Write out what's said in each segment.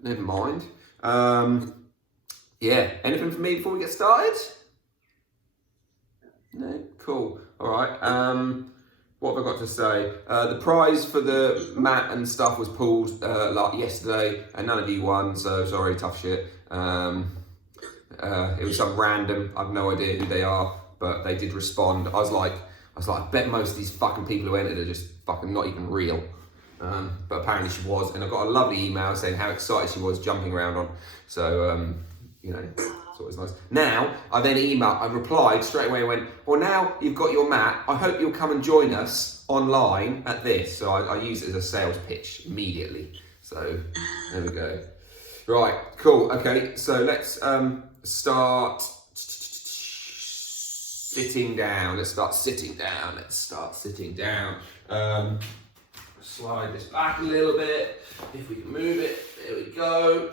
But never mind. Yeah, anything for me before we get started? No? Cool. All right. What have I got to say? The prize for the mat and stuff was pulled yesterday, and none of you won, so sorry, tough shit. It was some random, I have no idea who they are, but they did respond. I was like, I bet most of these fucking people who entered are just fucking not even real. But apparently she was, and I got a lovely email saying how excited she was jumping around on. So, you know, it's always nice. Now, I replied straight away and went, well, now you've got your mat, I hope you'll come and join us online at this. So I used it as a sales pitch immediately. So, there we go. Right, cool, okay, so let's start sitting down. Let's start sitting down. Slide this back a little bit, if we can move it, there we go.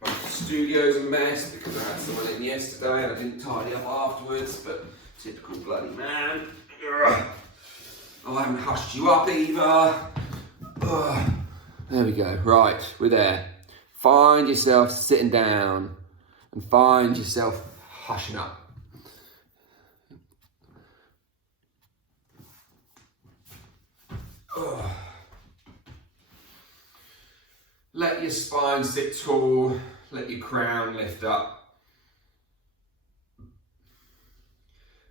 My studio's a mess because I had someone in yesterday and I didn't tidy up afterwards, but typical bloody man. Oh, I haven't hushed you up either. There we go, right, we're there. Find yourself sitting down and find yourself hushing up. Let your spine sit tall, let your crown lift up.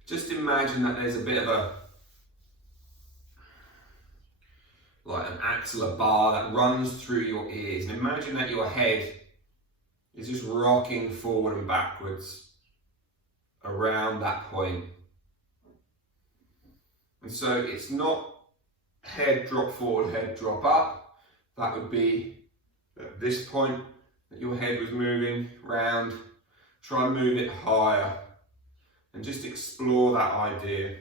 Just imagine that there's a bit of like an axle, a bar that runs through your ears. And imagine that your head is just rocking forward and backwards around that point. And so it's not head drop forward, head drop up. That would be at this point that your head was moving round. Try and move it higher and just explore that idea.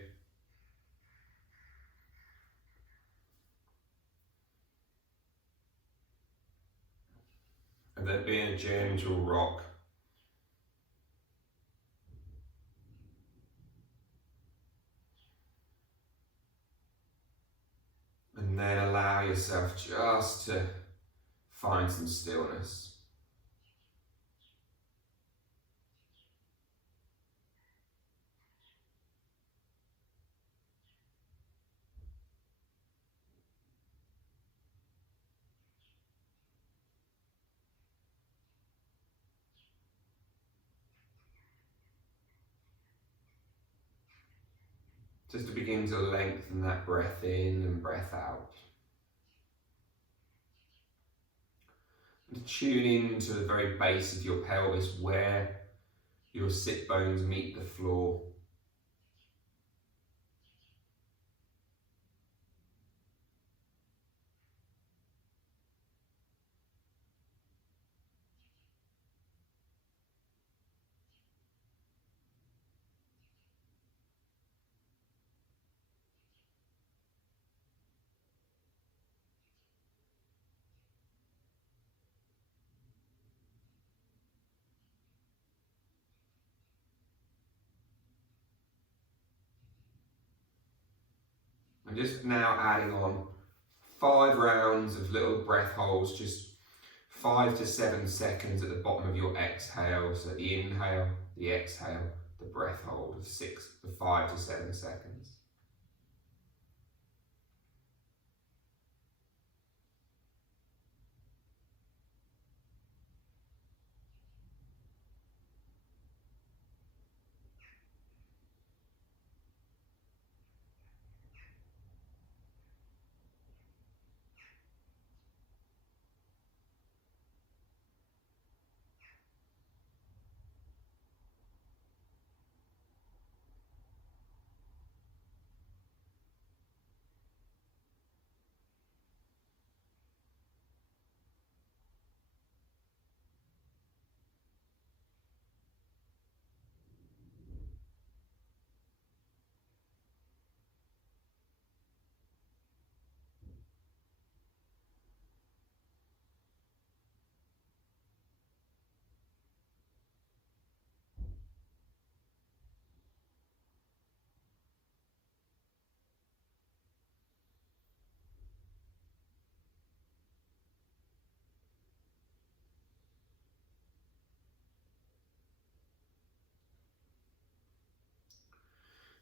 And there being a gentle rock. And then allow yourself just to find some stillness. Just to begin to lengthen that breath in and breath out. And tune in to the very base of your pelvis where your sit bones meet the floor. And just now adding on 5 rounds of little breath holds, just 5 to 7 seconds at the bottom of your exhale. So the inhale, the exhale, the breath hold of 5 to 7 seconds.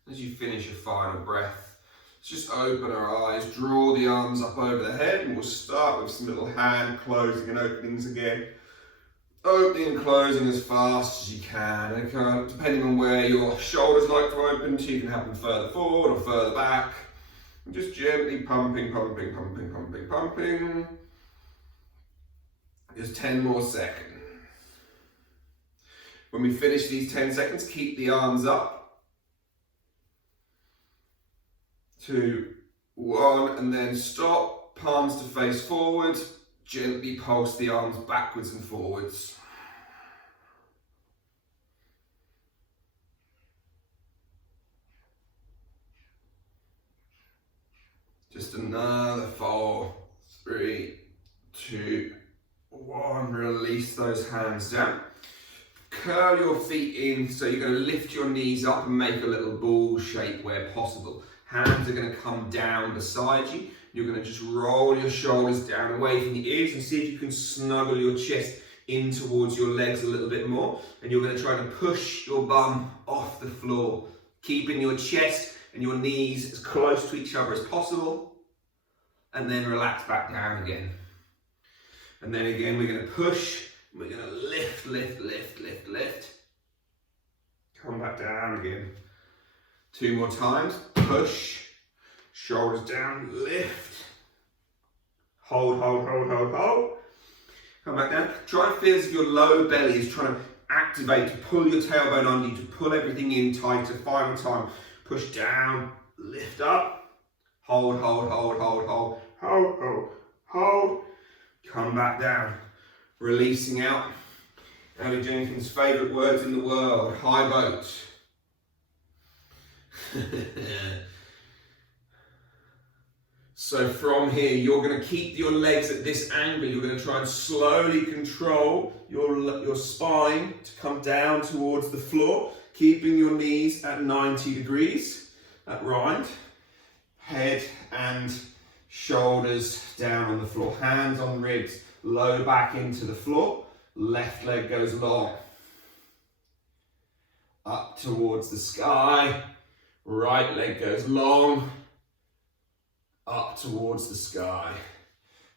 As you finish your final breath, let's just open our eyes, draw the arms up over the head, and we'll start with some little hand closing and openings again. Opening and closing as fast as you can, and depending on where your shoulders like to open to, you can have them further forward or further back. And just gently pumping, pumping, pumping, pumping, pumping. Just 10 more seconds. When we finish these 10 seconds, keep the arms up. 2, 1, and then stop, palms to face forward. Gently pulse the arms backwards and forwards. Just another 4, 3, 2, 1. Release those hands down. Curl your feet in, so you're going to lift your knees up and make a little ball shape where possible. Hands are going to come down beside you. You're going to just roll your shoulders down away from the ears and see if you can snuggle your chest in towards your legs a little bit more. And you're going to try to push your bum off the floor, keeping your chest and your knees as close to each other as possible. And then relax back down again. And then again, we're going to push. We're going to lift, lift, lift, lift, lift. Come back down again. 2 more times. Push. Shoulders down, lift. Hold, hold, hold, hold, hold. Come back down. Try and feel as if your low belly is trying to activate, to pull your tailbone under you, to pull everything in tighter. Final time. Push down, lift up. Hold, hold, hold, hold, hold. Hold, hold, hold. Come back down. Releasing out. Abby Jenkins' favourite words in the world. High boat. So from here, you're going to keep your legs at this angle. You're going to try and slowly control your spine to come down towards the floor, keeping your knees at 90 degrees at right. Head and shoulders down on the floor. Hands on ribs, low back into the floor. Left leg goes long. Up towards the sky. Right leg goes long. Up towards the sky.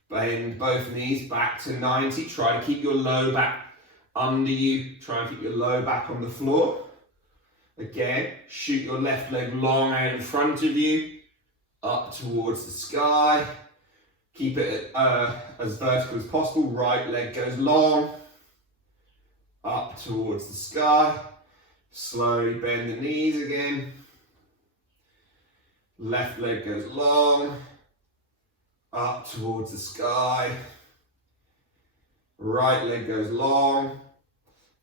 Bend both knees back to 90. Try to keep your low back under you. Try and keep your low back on the floor. Again, shoot your left leg long out in front of you. Up towards the sky. Keep it as vertical as possible. Right leg goes long. Up towards the sky. Slowly bend the knees again. Left leg goes long, up towards the sky. Right leg goes long,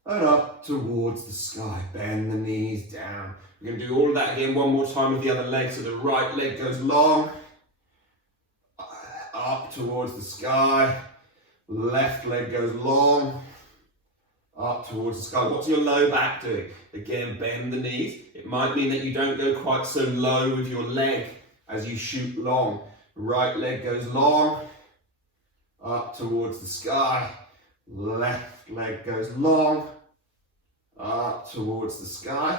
and up towards the sky. Bend the knees down. We're going to do all of that again one more time with the other leg. So the right leg goes long, up towards the sky. Left leg goes long, up towards the sky. What's your low back doing? Again, bend the knees. It might mean that you don't go quite so low with your leg as you shoot long. Right leg goes long, up towards the sky. Left leg goes long, up towards the sky.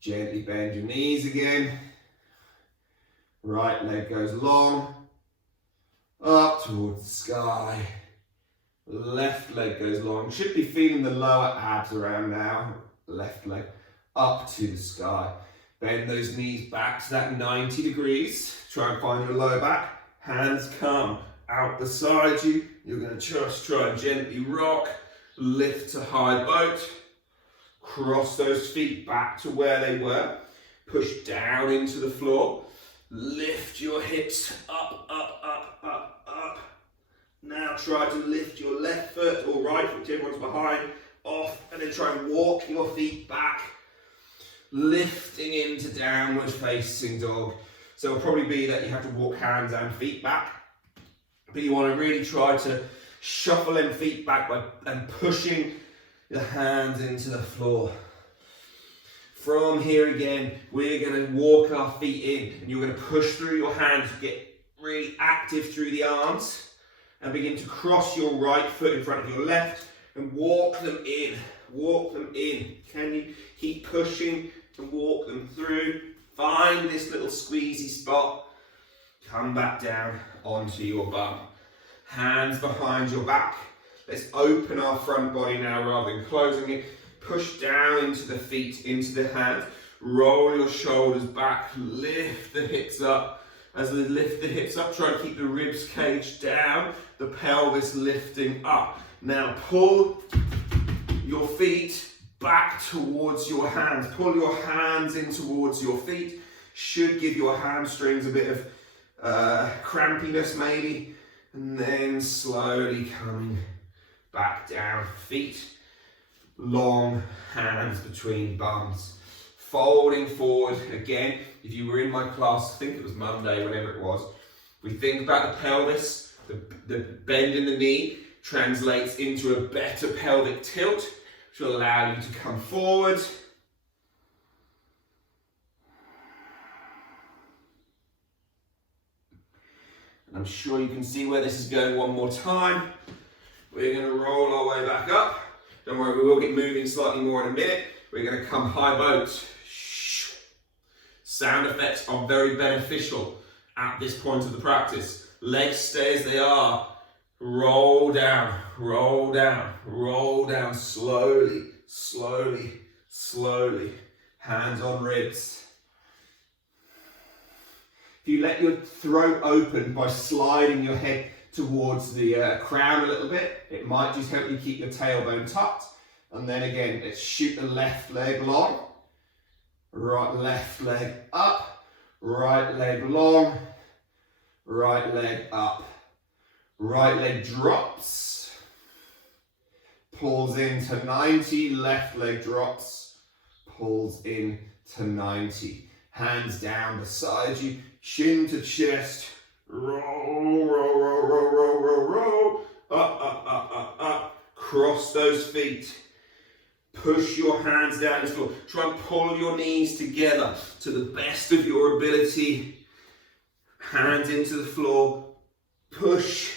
Gently bend your knees again. Right leg goes long, up towards the sky. Left leg goes long. Should be feeling the lower abs around now. Left leg up to the sky. Bend those knees back to that 90 degrees. Try and find your lower back. Hands come out beside you. You're going to just try and gently rock. Lift to high boat. Cross those feet back to where they were. Push down into the floor. Lift your hips up, up, up, up, up. Now try to lift your left foot or right foot, whichever one's behind, off, and then try and walk your feet back, lifting into downward facing dog. So it'll probably be that you have to walk hands and feet back, but you want to really try to shuffle them feet back and pushing the hands into the floor. From here again, we're going to walk our feet in, and you're going to push through your hands, get really active through the arms. And begin to cross your right foot in front of your left and walk them in. Walk them in. Can you keep pushing and walk them through. Find this little squeezy spot. Come back down onto your bum. Hands behind your back. Let's open our front body now rather than closing it. Push down into the feet, into the hands. Roll your shoulders back. Lift the hips up. As we lift the hips up, try to keep the ribs caged down. The pelvis lifting up. Now pull your feet back towards your hands. Pull your hands in towards your feet. Should give your hamstrings a bit of crampiness maybe. And then slowly coming back down. Feet long, hands between bums. Folding forward again. If you were in my class, I think it was Monday, whenever it was, we think about the pelvis, the bend in the knee translates into a better pelvic tilt, which will allow you to come forward. And I'm sure you can see where this is going one more time. We're going to roll our way back up. Don't worry, we will get moving slightly more in a minute. We're going to come high boat. Sound effects are very beneficial at this point of the practice. Legs stay as they are. Roll down, roll down, roll down slowly, slowly, slowly. Hands on ribs. If you let your throat open by sliding your head towards the crown a little bit, it might just help you keep your tailbone tucked. And then again, let's shoot the left leg long. Right left leg up, right leg long, right leg up, right leg drops, pulls into 90, left leg drops, pulls in to 90. Hands down beside you, chin to chest, roll, roll, roll, roll, roll, roll, roll, up, up, up, up, up, cross those feet. Push your hands down the floor. Try and pull your knees together to the best of your ability. Hands into the floor. Push.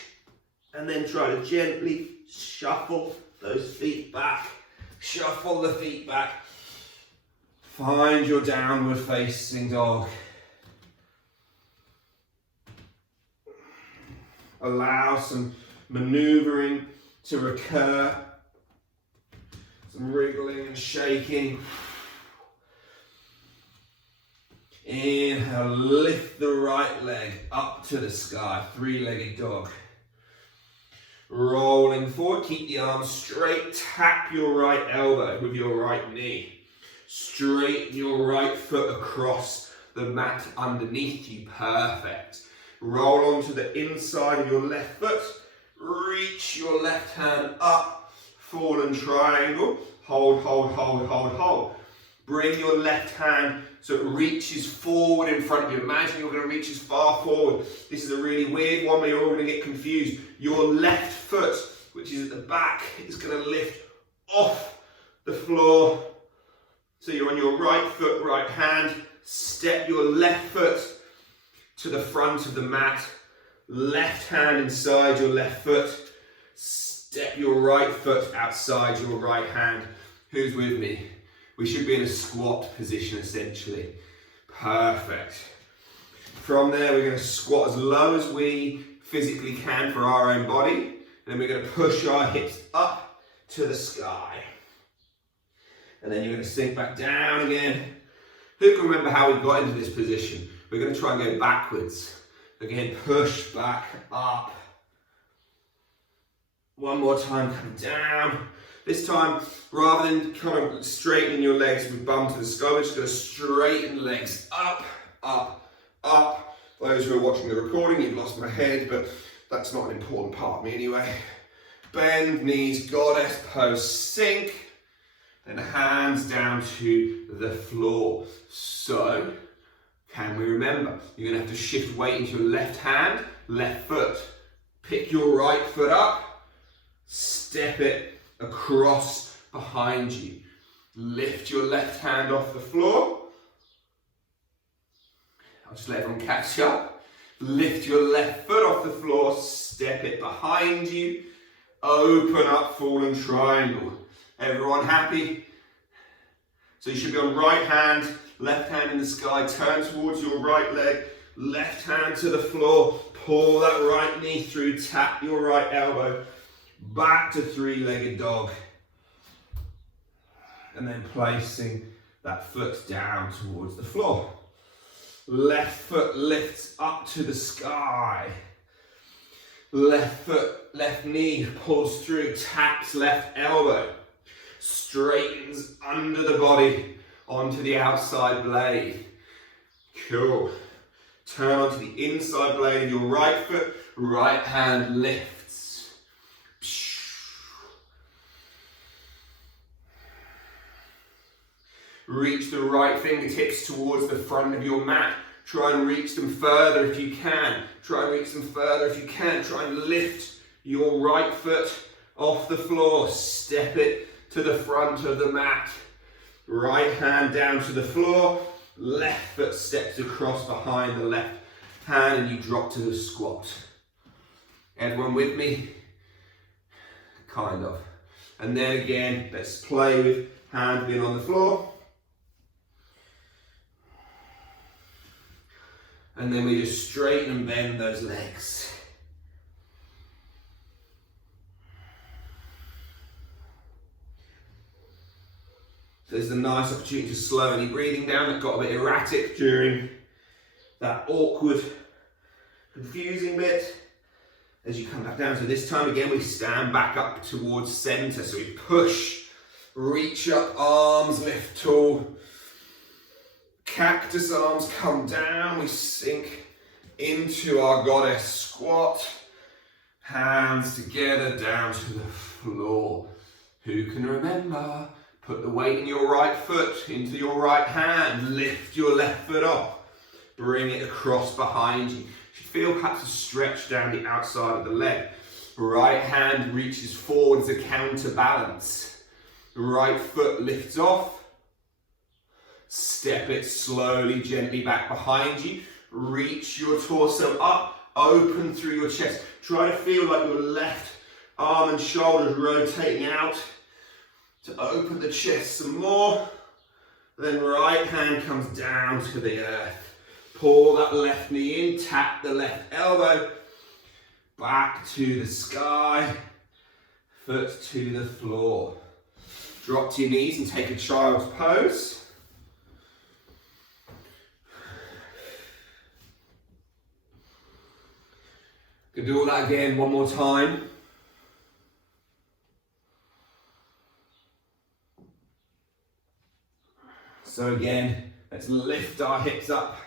And then try to gently shuffle those feet back. Shuffle the feet back. Find your downward facing dog. Allow some maneuvering to occur. Some wriggling and shaking. Inhale, lift the right leg up to the sky, three-legged dog. Rolling forward, keep the arms straight, tap your right elbow with your right knee. Straighten your right foot across the mat underneath you, perfect. Roll onto the inside of your left foot, reach your left hand up. Fallen triangle, hold, hold, hold, hold, hold. Bring your left hand so it reaches forward in front of you. Imagine you're going to reach as far forward. This is a really weird one where you're all going to get confused. Your left foot, which is at the back, is going to lift off the floor. So you're on your right foot, right hand. Step your left foot to the front of the mat. Left hand inside your left foot. Step your right foot outside your right hand. Who's with me? We should be in a squat position essentially. Perfect. From there, we're going to squat as low as we physically can for our own body. Then we're going to push our hips up to the sky. And then you're going to sink back down again. Who can remember how we got into this position? We're going to try and go backwards. Again, push back up. One more time, come down. This time, rather than kind of straightening your legs with bum to the sky, we're just going to straighten legs up, up, up. Those who are watching the recording, you've lost my head, but that's not an important part of me anyway. Bend, knees, goddess pose, sink. Then hands down to the floor. So, can we remember? You're going to have to shift weight into your left hand, left foot. Pick your right foot up. Step it across behind you. Lift your left hand off the floor. I'll just let everyone catch up. Lift your left foot off the floor. Step it behind you. Open up, fallen triangle. Everyone happy? So you should be on right hand, left hand in the sky, turn towards your right leg, left hand to the floor, pull that right knee through, tap your right elbow, back to three-legged dog. And then placing that foot down towards the floor. Left foot lifts up to the sky. Left foot, left knee pulls through, taps left elbow. Straightens under the body onto the outside blade. Cool. Turn onto the inside blade of your right foot, right hand lifts. Reach the right fingertips towards the front of your mat. Try and reach them further if you can. Try and reach them further if you can. Try and lift your right foot off the floor. Step it to the front of the mat. Right hand down to the floor. Left foot steps across behind the left hand and you drop to the squat. Everyone with me? Kind of. And then again, let's play with hand being on the floor. And then we just straighten and bend those legs. So there's a nice opportunity to slow any breathing down that got a bit erratic during that awkward, confusing bit. As you come back down, so this time again we stand back up towards center. So we push, reach up, arms lift tall. Cactus arms come down, we sink into our goddess squat. Hands together down to the floor. Who can remember? Put the weight in your right foot into your right hand. Lift your left foot off. Bring it across behind you. You should feel perhaps a stretch down the outside of the leg. Right hand reaches forward as a counterbalance. Right foot lifts off. Step it slowly, gently back behind you. Reach your torso up, open through your chest. Try to feel like your left arm and shoulders rotating out to open the chest some more. Then right hand comes down to the earth. Pull that left knee in, tap the left elbow. Back to the sky, foot to the floor. Drop to your knees and take a child's pose. Can do all that again one more time. So again, let's lift our hips up,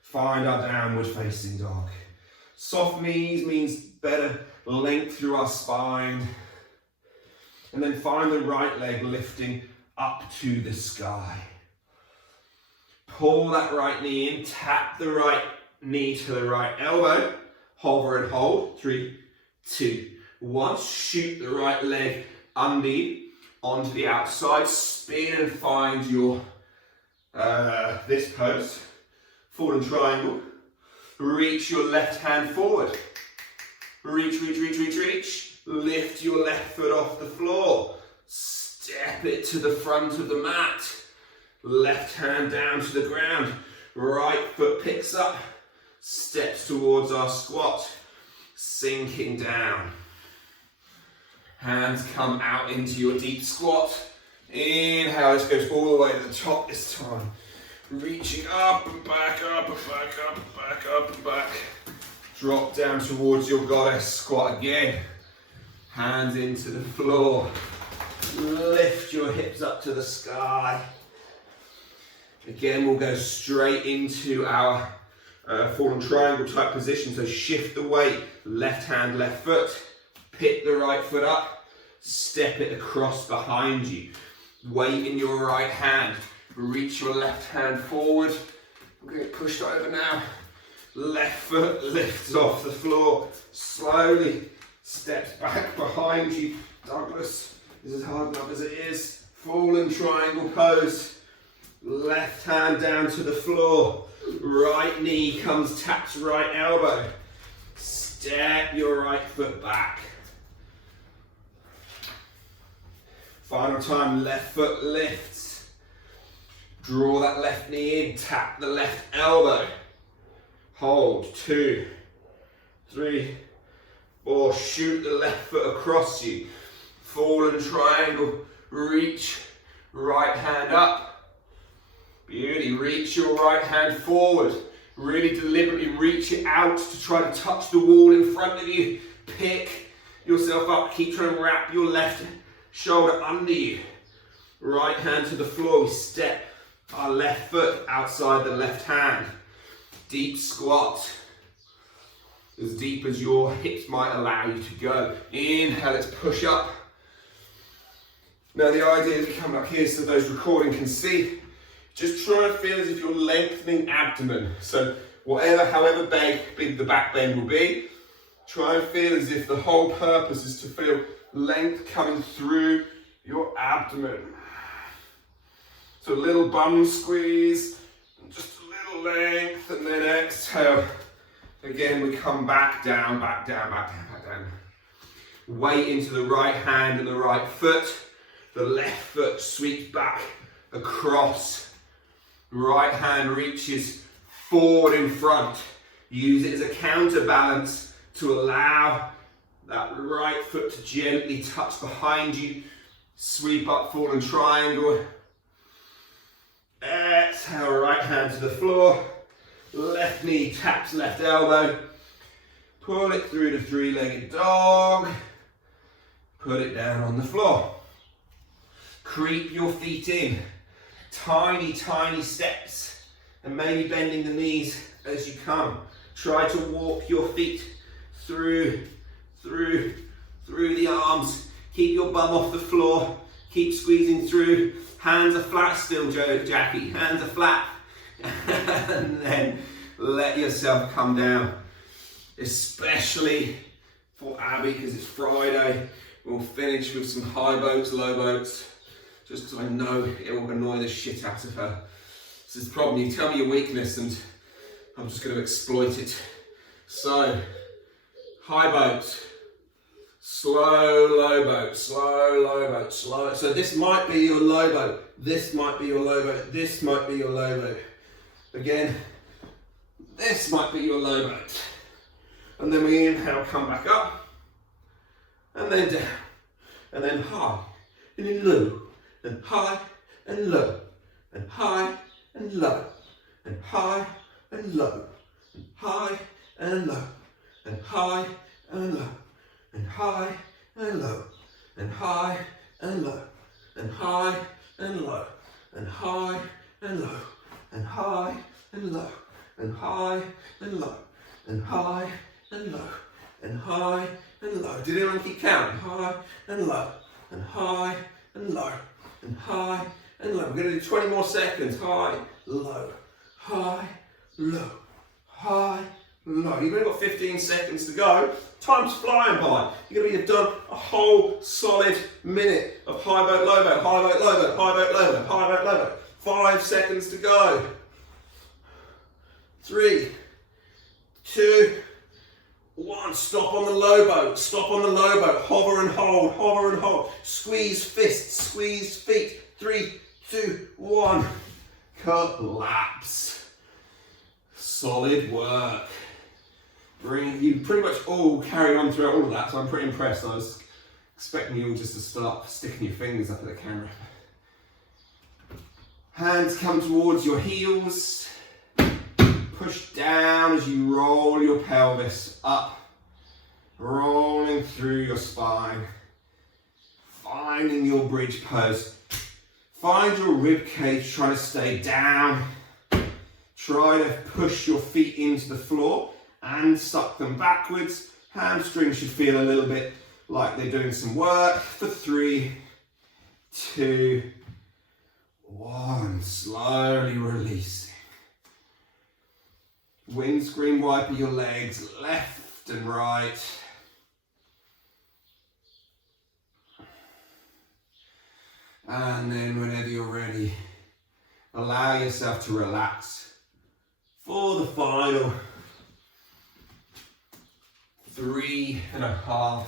find our downward facing dog. Soft knees means better length through our spine. And then find the right leg lifting up to the sky. Pull that right knee in, tap the right knee to the right elbow. Hover and hold. 3, 2, 1. Shoot the right leg under you onto the outside. Spin and find your this pose. Fallen triangle. Reach your left hand forward. Reach, reach, reach, reach, reach. Lift your left foot off the floor. Step it to the front of the mat. Left hand down to the ground. Right foot picks up. Steps towards our squat, sinking down. Hands come out into your deep squat. Inhale, this goes all the way to the top this time. Reaching up and back, up and back, up and back, up and back. Drop down towards your goddess squat again. Hands into the floor. Lift your hips up to the sky. Again, we'll go straight into our fallen triangle type position. So shift the weight, left hand, left foot. Pick the right foot up. Step it across behind you. Weight in your right hand. Reach your left hand forward. I'm going to get pushed over now. Left foot lifts off the floor. Slowly steps back behind you. Douglas, this is hard enough as it is. Fallen triangle pose. Left hand down to the floor. Right knee comes, taps right elbow. Step your right foot back. Final time, left foot lifts. Draw that left knee in, tap the left elbow. Hold, 2, 3, 4, shoot the left foot across you. Fallen triangle, reach, right hand up. Beauty, reach your right hand forward. Really deliberately reach it out to try to touch the wall in front of you. Pick yourself up, keep trying to wrap your left shoulder under you. Right hand to the floor, we step our left foot outside the left hand. Deep squat, as deep as your hips might allow you to go. Inhale, let's push up. Now the idea is to come back here so those recording can see. Just try and feel as if you're lengthening abdomen. So however big the back bend will be, try and feel as if the whole purpose is to feel length coming through your abdomen. So a little bum squeeze, just a little length, and then exhale. Again, we come back down, back down, back down, back down. Weight into the right hand and the right foot. The left foot sweeps back across. Right hand reaches forward in front. Use it as a counterbalance to allow that right foot to gently touch behind you. Sweep up, fallen triangle. Exhale, right hand to the floor. Left knee taps left elbow. Pull it through to three-legged dog. Put it down on the floor. Creep your feet in. Tiny, tiny steps. And maybe bending the knees as you come. Try to walk your feet through the arms. Keep your bum off the floor. Keep squeezing through. Hands are flat still, Jackie. Hands are flat. And then let yourself come down. Especially for Abby, because it's Friday. We'll finish with some high boats, low boats. Just because I know it will annoy the shit out of her. This is the problem. You tell me your weakness and I'm just going to exploit it. So, high boat. Slow, low boat, slow, low boat, slow. So this might be your low boat. This might be your low boat. This might be your low boat. Again, this might be your low boat. And then we inhale, come back up. And then down. And then high. And then low. And high and low. And high and low. And high and low. And high and low. And high and low. And high and low, and high and low, and high and low, and high and low, and high and low, and high and low, and high and low, and high and low. Did anyone keep counting? High and low, and high and low, and high and low. We're going to do 20 more seconds. High, low, high, low, high, low. You've only got 15 seconds to go. Time's flying by. You're going to have done a whole solid minute of high boat, low boat, high boat, low boat, high boat, low boat, high boat, low boat. 5 seconds to go. 3, 2, 1. Stop on the low boat. Stop on the low boat. Hover and hold. Hover and hold. Squeeze fists. Squeeze feet. 3, 2, 1. Collapse. Solid work. You pretty much all carried on throughout all of that, so I'm pretty impressed. I was expecting you all just to start sticking your fingers up at the camera. Hands come towards your heels. Push down as you roll your pelvis up, rolling through your spine, finding your bridge pose. Find your rib cage trying to stay down. Try to push your feet into the floor and suck them backwards. Hamstrings should feel a little bit like they're doing some work. For 3, 2, 1. Slowly releasing. Windscreen wiper your legs left and right. And then whenever you're ready, allow yourself to relax for the final 3.5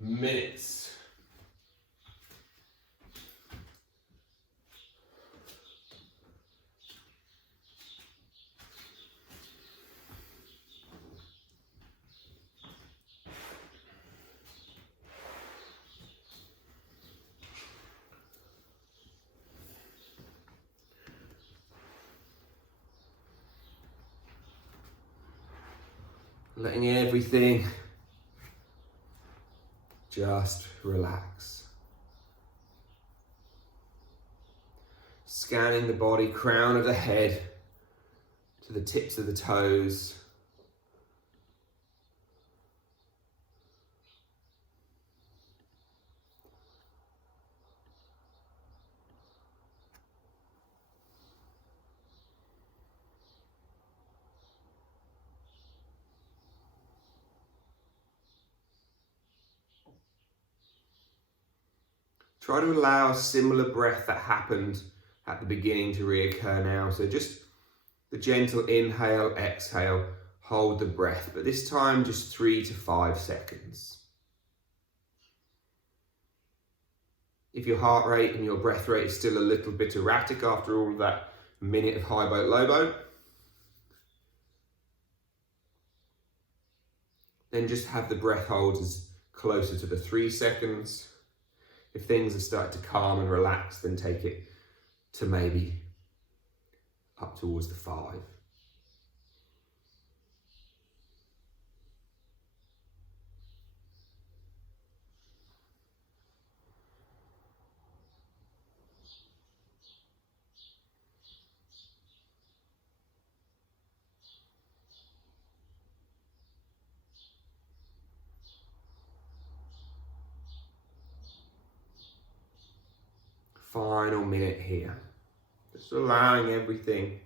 minutes. letting everything just relax. Scanning the body, crown of the head to the tips of the toes. Try to allow a similar breath that happened at the beginning to reoccur now. So just the gentle inhale, exhale, hold the breath, but this time just 3 to 5 seconds. If your heart rate and your breath rate is still a little bit erratic after all of that minute of high boat, low boat, then just have the breath holds as closer to the 3 seconds. If things are starting to calm and relax, then take it to maybe up towards the 5. Final minute here. Just allowing everything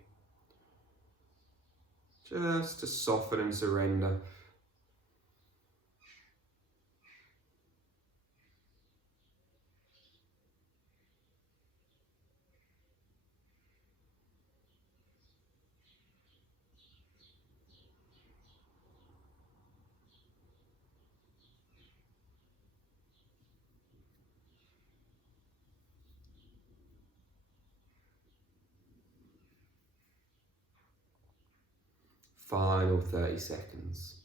just to soften and surrender. Final 30 seconds.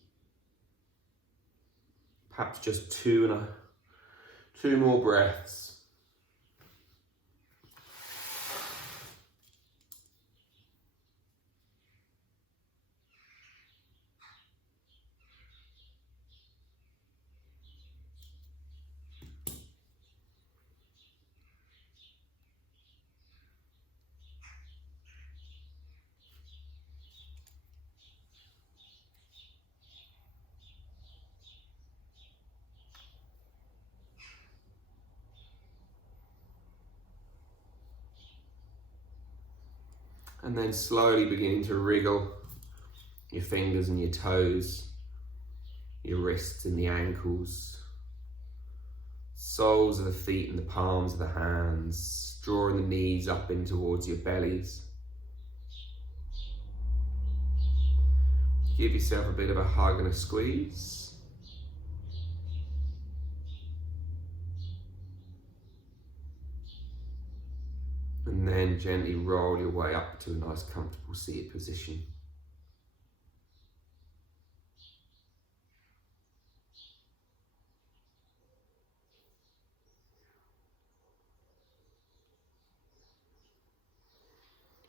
Perhaps just two more breaths. And then slowly beginning to wriggle your fingers and your toes, your wrists and the ankles, soles of the feet and the palms of the hands, drawing the knees up in towards your bellies. Give yourself a bit of a hug and a squeeze. And then gently roll your way up to a nice comfortable seated position.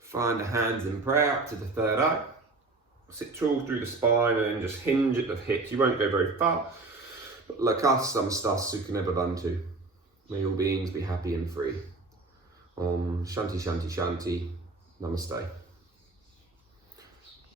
Find the hands in prayer up to the third eye. Sit tall through the spine and then just hinge at the hips. You won't go very far. But Lakas Samstas Sukha Bhavantu. May all beings be happy and free. Om Shanti Shanti Shanti. Namaste.